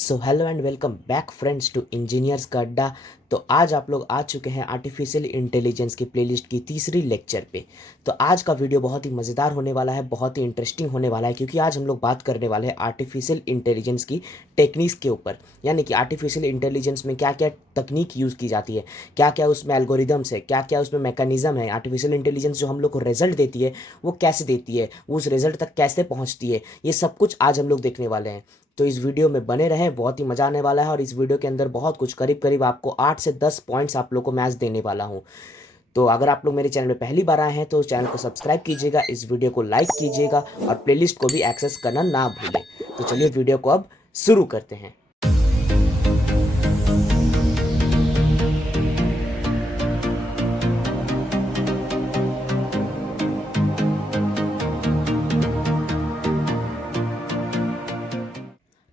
So hello and welcome back friends to engineers का अड्डा। तो आज आप लोग आ चुके हैं आर्टिफिशियल इंटेलिजेंस की प्लेलिस्ट की तीसरी लेक्चर पे। तो आज का वीडियो बहुत ही मज़ेदार होने वाला है, बहुत ही इंटरेस्टिंग होने वाला है, क्योंकि आज हम लोग बात करने वाले हैं आर्टिफिशियल इंटेलिजेंस की टेक्निक्स के ऊपर। यानी कि आर्टिफिशियल इंटेलिजेंस में क्या क्या तकनीक यूज़ की जाती है, क्या क्या उसमें एल्गोरिदम्स है, क्या क्या उसमें मैकेनिज्म है। आर्टिफिशियल इंटेलिजेंस जो हम लोग को रिजल्ट देती है वो कैसे देती है, वो उस रिजल्ट तक कैसे पहुँचती है, ये सब कुछ आज हम लोग देखने वाले हैं। तो इस वीडियो में बने रहें, बहुत ही मजा आने वाला है। और इस वीडियो के अंदर बहुत कुछ, करीब करीब आपको 8 से 10 पॉइंट्स आप लोग को मैच देने वाला हूं। तो अगर आप लोग मेरे चैनल में पहली बार आए हैं तो चैनल को सब्सक्राइब कीजिएगा, इस वीडियो को लाइक कीजिएगा और प्लेलिस्ट को भी एक्सेस करना ना भूलें। तो चलिए वीडियो को अब शुरू करते हैं।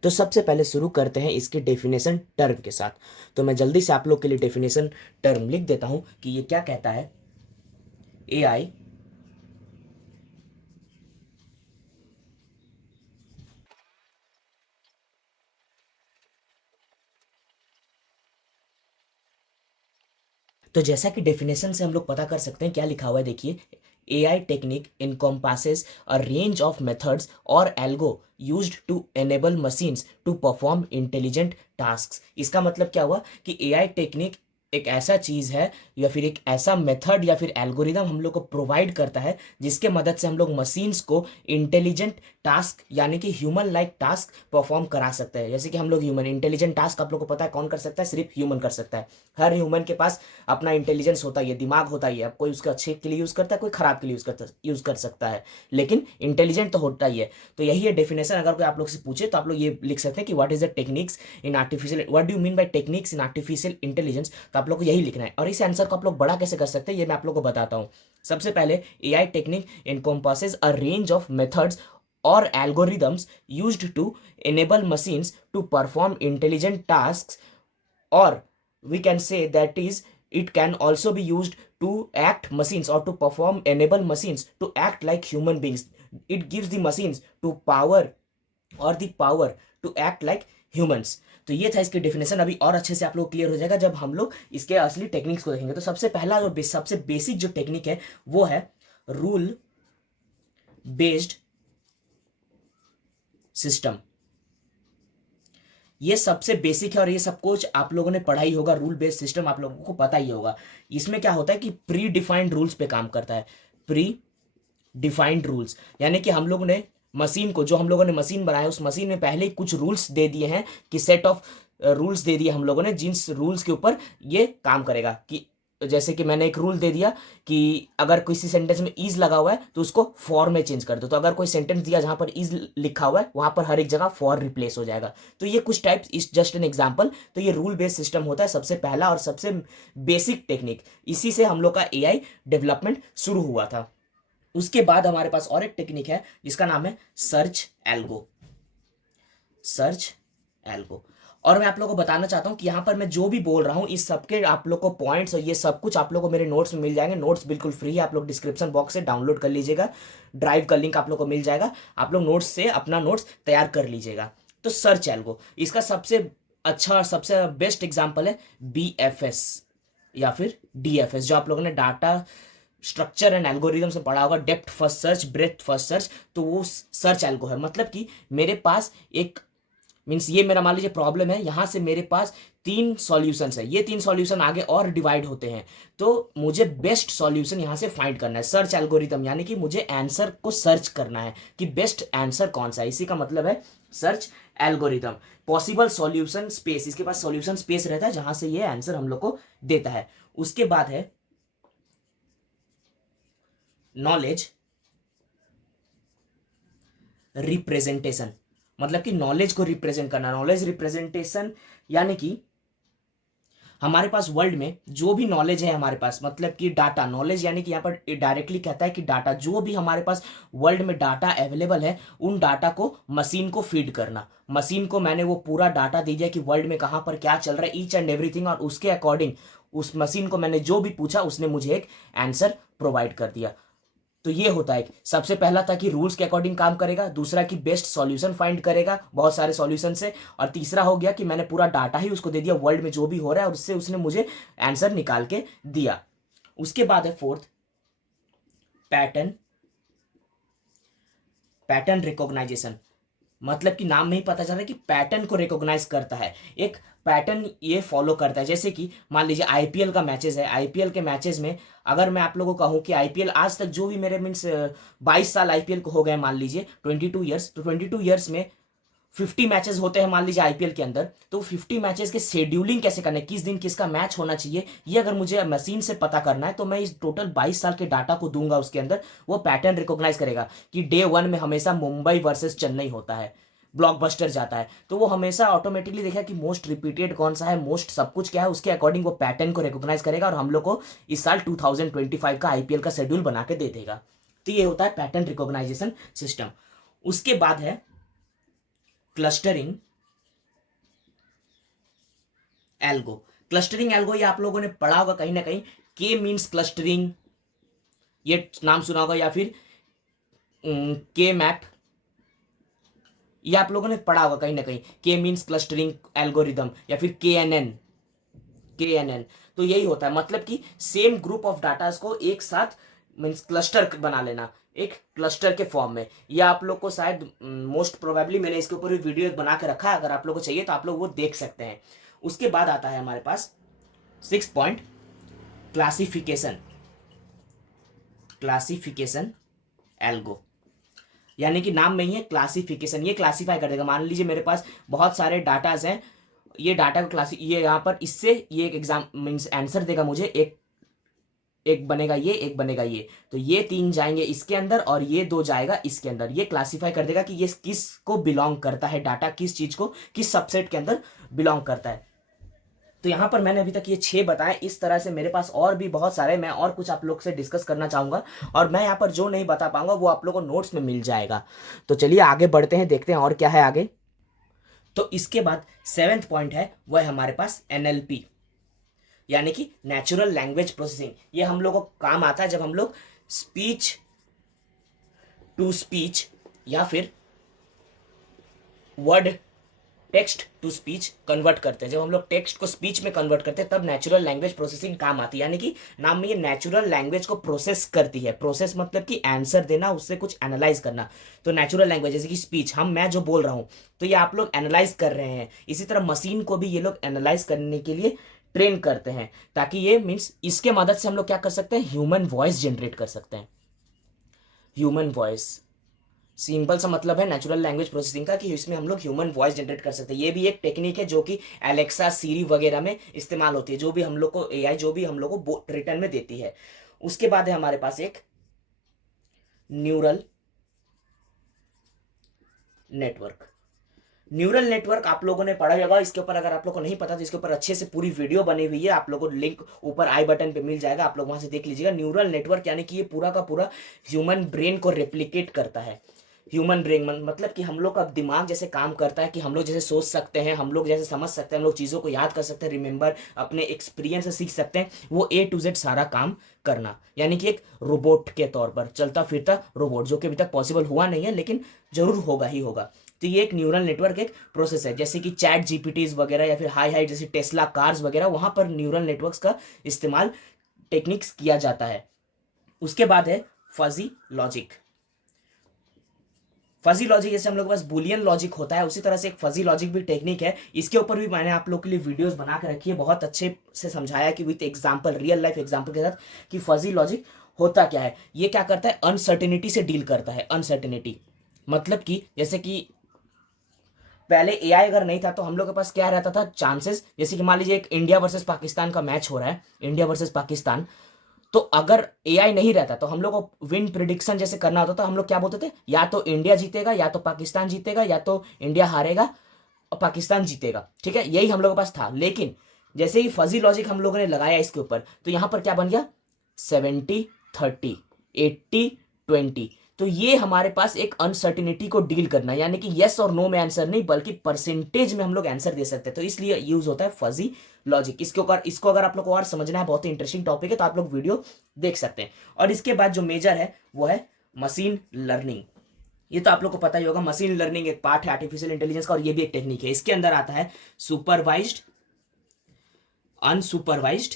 तो सबसे पहले शुरू करते हैं इसकी डेफिनेशन टर्म के साथ। तो मैं जल्दी से आप लोग के लिए डेफिनेशन टर्म लिख देता हूं कि ये क्या कहता है। एआई तो जैसा कि डेफिनेशन से हम लोग पता कर सकते हैं, क्या लिखा हुआ है देखिए। AI technique encompasses a range of methods or algo used to enable machines to perform intelligent tasks। इसका मतलब क्या हुआ कि AI टेक्निक एक ऐसा चीज है या फिर एक ऐसा मेथड या फिर एल्गोरिदम हम लोग को प्रोवाइड करता है जिसके मदद से हम लोग मशीन्स को इंटेलिजेंट टास्क यानी कि ह्यूमन लाइक टास्क परफॉर्म करा सकते हैं। जैसे कि हम लोग ह्यूमन इंटेलिजेंट टास्क आप लोग को पता है कौन कर सकता है, सिर्फ ह्यूमन कर सकता है। हर ह्यूमन के पास अपना इंटेलिजेंस होता ही है, दिमाग होता ही है। अब कोई उसका अच्छे के लिए यूज करता है, कोई खराब के लिए यूज कर सकता है, लेकिन इंटेलिजेंट तो होता ही है। तो यही है डेफिनेशन। अगर कोई आप लोग से पूछे तो आप लोग ये लिख सकते हैं कि what is the techniques in artificial, what do you mean by techniques in artificial intelligence. तो आप लोग को यही लिखना है। और इस आंसर को आप लोग बड़ा कैसे कर सकते हैं ये मैं आप लोग को बताता हूँ। सबसे पहले AI technique encompasses a range of methods or algorithms used to enable machines to perform intelligent tasks, or we can say that is it can also be used to act machines or to perform enable machines to act like human beings। it gives the machines to power or the power to act like humans। तो ये था इसकी definition. अभी और अच्छे से आप लोग क्लियर हो जाएगा जब हम लोग इसके असली टेक्निक्स को देखेंगे। तो सबसे पहला जो सबसे बेसिक जो टेक्निक है वो है रूल बेस्ड सिस्टम। ये सबसे बेसिक है और ये सब कुछ आप लोगों ने पढ़ा ही होगा। रूल बेस्ड सिस्टम आप लोगों को पता ही होगा। इसमें क्या होता है कि प्री डिफाइंड रूल्स पे काम करता है। प्री डिफाइंड रूल्स यानी कि हम लोगों ने मशीन को, जो हम लोगों ने मशीन बनाया उस मशीन में पहले ही कुछ रूल्स दे दिए हैं कि सेट ऑफ रूल्स दे दिए हम लोगों ने, जिन रूल्स के ऊपर ये काम करेगा। कि जैसे कि मैंने एक रूल दे दिया कि अगर किसी सेंटेंस में इज लगा हुआ है तो उसको फॉर में चेंज कर दो। तो अगर कोई सेंटेंस दिया जहां पर इज लिखा हुआ है वहां पर हर एक जगह फॉर रिप्लेस हो जाएगा। तो ये कुछ types is just an example. तो ये रूल बेस्ड सिस्टम होता है सबसे पहला और सबसे बेसिक टेक्निक। इसी से हम लोग का एआई डेवलपमेंट शुरू हुआ था। उसके बाद हमारे पास और एक टेक्निक है जिसका नाम है सर्च एल्गो। Search algo. और मैं आप लोगों को बताना चाहता हूं कि यहां पर मैं जो भी बोल रहा हूं इस सबके आप लोग को पॉइंट्स और ये सब कुछ आप लोग को मेरे नोट्स में मिल जाएंगे। नोट्स बिल्कुल फ्री है, आप लोग डिस्क्रिप्शन बॉक्स से डाउनलोड कर लीजिएगा। ड्राइव का लिंक आप लोग को मिल जाएगा, आप लोग नोट्स से अपना नोट्स तैयार कर लीजिएगा। तो सर्च एल्गो इसका सबसे अच्छा और सबसे बेस्ट एग्जाम्पल है BFS या फिर DFS, जो आप लोगों ने डाटा स्ट्रक्चर एंड एल्गोरिदम से पढ़ा होगा। Depth first search, breath first search. तो वो सर्च एल्गो है। मतलब कि मेरे पास एक मीन्स ये मेरा मान लीजिए प्रॉब्लम है, यहां से मेरे पास 3 सॉल्यूशंस है। ये 3 सॉल्यूशन आगे और डिवाइड होते हैं। तो मुझे बेस्ट सॉल्यूशन यहां से फाइंड करना है। सर्च एल्गोरिदम यानी कि मुझे आंसर को सर्च करना है कि बेस्ट आंसर कौन सा है। इसी का मतलब है search algorithm. Possible solution space, इसके पास सॉल्यूशन स्पेस रहता है जहां से ये आंसर हम लोग को देता है। उसके बाद है नॉलेज रिप्रेजेंटेशन। मतलब कि नॉलेज को रिप्रेजेंट करना। नॉलेज रिप्रेजेंटेशन यानी कि हमारे पास वर्ल्ड में जो भी नॉलेज है हमारे पास, मतलब कि डाटा नॉलेज यानी कि यहाँ पर डायरेक्टली कहता है कि डाटा जो भी हमारे पास वर्ल्ड में डाटा अवेलेबल है उन डाटा को मशीन को फीड करना। मशीन को मैंने वो पूरा डाटा दे दिया कि वर्ल्ड में कहाँ पर क्या चल रहा है, ईच एंड एवरीथिंग, और उसके अकॉर्डिंग उस मशीन को मैंने जो भी पूछा उसने मुझे एक आंसर प्रोवाइड कर दिया। तो ये होता है सबसे पहला था कि रूल्स के अकॉर्डिंग काम करेगा, दूसरा कि बेस्ट सॉल्यूशन फाइंड करेगा बहुत सारे सॉल्यूशन से, और तीसरा हो गया कि मैंने पूरा डाटा ही उसको दे दिया वर्ल्ड में जो भी हो रहा है और उससे उसने मुझे आंसर निकाल के दिया। उसके बाद है फोर्थ, पैटर्न पैटर्न रिकॉग्नाइजेशन। मतलब कि नाम में ही पता चल रहा है कि पैटर्न को रिकॉग्नाइज करता है, एक पैटर्न ये फॉलो करता है। जैसे कि मान लीजिए आईपीएल का मैचेस है, आईपीएल के मैचेस में अगर मैं आप लोगों को कहूँ कि आईपीएल आज तक जो भी मेरे मीन्स 22 साल आईपीएल को हो गए मान लीजिए 22 ईयर्स, तो 22 ईयर्स में 50 मैचेस होते हैं मान लीजिए आईपीएल के अंदर, तो 50 मैचेस के शेड्यूलिंग कैसे करना है, किस दिन किसका मैच होना चाहिए, ये अगर मुझे मशीन से पता करना है तो मैं इस टोटल 22 साल के डाटा को दूंगा उसके अंदर, वो पैटर्न रिकॉग्नाइज करेगा कि डे 1 में हमेशा मुंबई वर्सेस चेन्नई होता है, ब्लॉकबस्टर जाता है, तो वो हमेशा ऑटोमेटिकली देखा कि मोस्ट रिपीटेड कौन सा है, मोस्ट सब कुछ क्या है, उसके अकॉर्डिंग वो पैटर्न को रिकॉग्नाइज करेगा और हम लोग को इस साल 2025 का आईपीएल का शेड्यूल बना के दे देगा। तो ये होता है पैटर्न रिकॉग्नाइजेशन सिस्टम। उसके बाद है क्लस्टरिंग एल्गो। क्लस्टरिंग एल्गो ये आप लोगों ने पढ़ा होगा कहीं ना कहीं, के मीन्स क्लस्टरिंग, ये नाम सुना होगा, या फिर के मैप, ये आप लोगों ने पढ़ा होगा कहीं ना कहीं, के मीन्स क्लस्टरिंग एल्गोरिदम, या फिर के एन एन। तो यही होता है, मतलब कि सेम ग्रुप ऑफ डाटास को एक साथ मीन्स क्लस्टर बना लेना, एक क्लस्टर के फॉर्म में। ये आप लोग को शायद मोस्ट प्रोबेबली मैंने इसके ऊपर भी वीडियो बना के रखा है, अगर आप लोग को चाहिए तो आप लोग वो देख सकते हैं। उसके बाद आता है हमारे पास 6 पॉइंट, क्लासिफिकेशन एल्गो। यानी कि नाम में ही है क्लासिफिकेशन, ये क्लासिफाई कर देगा। मान लीजिए मेरे पास बहुत सारे डाटाज हैं, ये डाटा को ये यहाँ पर इससे ये एक एग्जाम मीन्स आंसर देगा मुझे, एक बनेगा ये, एक बनेगा ये, तो ये 3 जाएंगे इसके अंदर और ये 2 जाएगा इसके अंदर। ये क्लासिफाई कर देगा कि ये किस को बिलोंग करता है, डाटा किस चीज को, किस सबसेट के अंदर बिलोंग करता है। तो यहाँ पर मैंने अभी तक ये 6 बताए। इस तरह से मेरे पास और भी बहुत सारे, मैं और कुछ आप लोग से डिस्कस करना चाहूंगा, और मैं यहाँ पर जो नहीं बता पाऊंगा वो आप लोगों को नोट्स में मिल जाएगा। तो चलिए आगे बढ़ते हैं, देखते हैं और क्या है आगे। तो इसके बाद 7th पॉइंट है, वह है हमारे पास एनएलपी, यानी कि नेचुरल लैंग्वेज प्रोसेसिंग। ये हम लोगों को काम आता है जब हम लोग स्पीच टू स्पीच या फिर word text to speech convert करते हैं। जब हम लोग टेक्स्ट को स्पीच में कन्वर्ट करते हैं तब नेचुरल लैंग्वेज प्रोसेसिंग काम आती है। यानी कि नाम में ये नेचुरल लैंग्वेज को प्रोसेस करती है। प्रोसेस मतलब कि आंसर देना, उससे कुछ एनालाइज करना। तो नेचुरल लैंग्वेज जैसे कि स्पीच, मैं जो बोल रहा हूँ तो ये आप लोग एनालाइज कर रहे हैं। इसी तरह मशीन को भी ये लोग एनालाइज करने के लिए ट्रेन करते हैं, ताकि ये मीन्स इसके मदद से हम लोग क्या कर सकते हैं, ह्यूमन वॉइस जनरेट कर सकते हैं। ह्यूमन वॉइस सिंपल सा मतलब है नेचुरल लैंग्वेज प्रोसेसिंग का, कि इसमें हम लोग ह्यूमन वॉइस जनरेट कर सकते हैं। ये भी एक टेक्निक है जो कि एलेक्सा, सीरी वगैरह में इस्तेमाल होती है, जो भी हम लोग को एआई जो भी हम लोग को रिटर्न में देती है। उसके बाद है हमारे पास एक न्यूरल नेटवर्क। न्यूरल नेटवर्क आप लोगों ने पढ़ा होगा, इसके ऊपर अगर आप लोगों को नहीं पता तो इसके ऊपर अच्छे से पूरी वीडियो बनी हुई है, आप लोगों को लिंक ऊपर आई बटन पे मिल जाएगा, आप लोग वहां से देख लीजिएगा। न्यूरल नेटवर्क यानी कि ये पूरा का पूरा ह्यूमन ब्रेन को रेप्लिकेट करता है। ह्यूमन ब्रेन मतलब कि हम लोग का दिमाग जैसे काम करता है, कि हम लोग जैसे सोच सकते हैं, हम लोग जैसे समझ सकते हैं, हम लोग चीज़ों को याद कर सकते हैं, रिमेंबर अपने एक्सपीरियंस से सीख सकते हैं, वो A to Z सारा काम करना। यानी कि एक रोबोट के तौर पर चलता फिरता रोबोट, जो कि अभी तक पॉसिबल हुआ नहीं है लेकिन जरूर होगा ही होगा। तो ये एक न्यूरल नेटवर्क एक प्रोसेस है, जैसे कि चैट जीपीटीज वगैरह या फिर हाई जैसे टेस्ला कार्स वगैरह, वहां पर न्यूरल नेटवर्क्स का इस्तेमाल टेक्निक्स किया जाता है। उसके बाद है फजी लॉजिक। फजी लॉजिक जैसे हम लोग के पास बुलियन लॉजिक होता है, उसी तरह से एक फजी लॉजिक भी टेक्निक है। इसके ऊपर भी मैंने आप लोग के लिए वीडियोस बना के रखी है, बहुत अच्छे से समझाया कि with example, real life example के साथ, कि फजी लॉजिक होता क्या है। ये क्या करता है, अनसर्टेनिटी से डील करता है। अनसर्टेनिटी मतलब कि जैसे कि पहले एआई अगर नहीं था तो हम लोग के पास क्या रहता था, चांसेस। जैसे कि मान लीजिए एक इंडिया वर्सेस पाकिस्तान का मैच हो रहा है, इंडिया वर्सेस पाकिस्तान, तो अगर एआई नहीं रहता तो हम लोग को विन प्रिडिक्शन जैसे करना होता था, हम लोग क्या बोलते थे, या तो इंडिया जीतेगा, या तो पाकिस्तान जीतेगा, या तो इंडिया हारेगा और पाकिस्तान जीतेगा। ठीक है, यही हम लोग के पास था। लेकिन जैसे ही फजी लॉजिक हम लोगों ने लगाया इसके ऊपर, तो यहां पर क्या बन गया, 70-30, 80-20। तो ये हमारे पास एक अनसर्टिनिटी को डील करना, यानी कि यस और नो में आंसर नहीं बल्कि परसेंटेज में हम लोग आंसर दे सकते हैं, तो इसलिए यूज होता है फजी लॉजिक। इसको अगर आप लोग को और समझना है, बहुत ही इंटरेस्टिंग टॉपिक है, तो आप लोग वीडियो देख सकते हैं। और इसके बाद जो मेजर है वो है मशीन लर्निंग। ये तो आप लोग को पता ही होगा, मशीन लर्निंग एक पार्ट है आर्टिफिशियल इंटेलिजेंस का, और ये भी एक टेक्निक है। इसके अंदर आता है सुपरवाइज्ड, अनसुपरवाइज्ड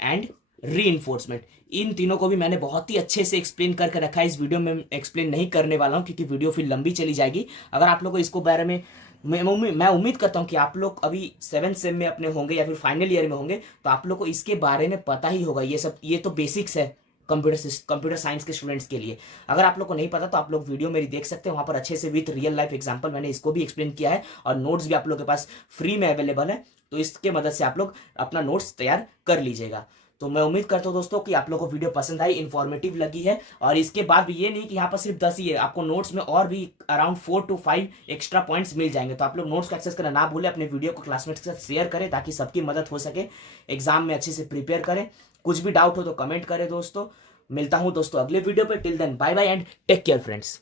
एंड रीइंफोर्समेंट। इन तीनों को भी मैंने बहुत ही अच्छे से एक्सप्लेन करके रखा है, इस वीडियो में एक्सप्लेन नहीं करने वाला हूं क्योंकि वीडियो फिर लंबी चली जाएगी। अगर आप लोग को इसको बारे में मैं उम्मीद करता हूं कि आप लोग अभी 7th सेम में अपने होंगे या फिर फाइनल ईयर में होंगे, तो आप लोग को इसके बारे में पता ही होगा। ये तो बेसिक्स है कंप्यूटर साइंस के स्टूडेंट्स के लिए। अगर आप लोग को नहीं पता तो आप लोग वीडियो मेरी देख सकते हैं, वहां पर अच्छे से विथ रियल लाइफ एग्जांपल मैंने इसको भी एक्सप्लेन किया है, और नोट्स भी आप लोग के पास फ्री में अवेलेबल है, तो इसके मदद से आप लोग अपना नोट्स तैयार कर लीजिएगा। तो मैं उम्मीद करता हूँ दोस्तों कि आप लोगों को वीडियो पसंद आई, इन्फॉर्मेटिव लगी है। और इसके बाद भी ये नहीं कि यहाँ पर सिर्फ 10 ही है, आपको नोट्स में और भी अराउंड 4 to 5 एक्स्ट्रा पॉइंट्स मिल जाएंगे। तो आप लोग नोट्स को एक्सेस करना ना भूलें, अपने वीडियो को क्लासमेट्स के साथ शेयर करें ताकि सबकी मदद हो सके, एग्जाम में अच्छे से प्रिपेयर करें। कुछ भी डाउट हो तो कमेंट करें दोस्तों। मिलता हूँ दोस्तों अगले वीडियो पे, till then bye bye and take care friends.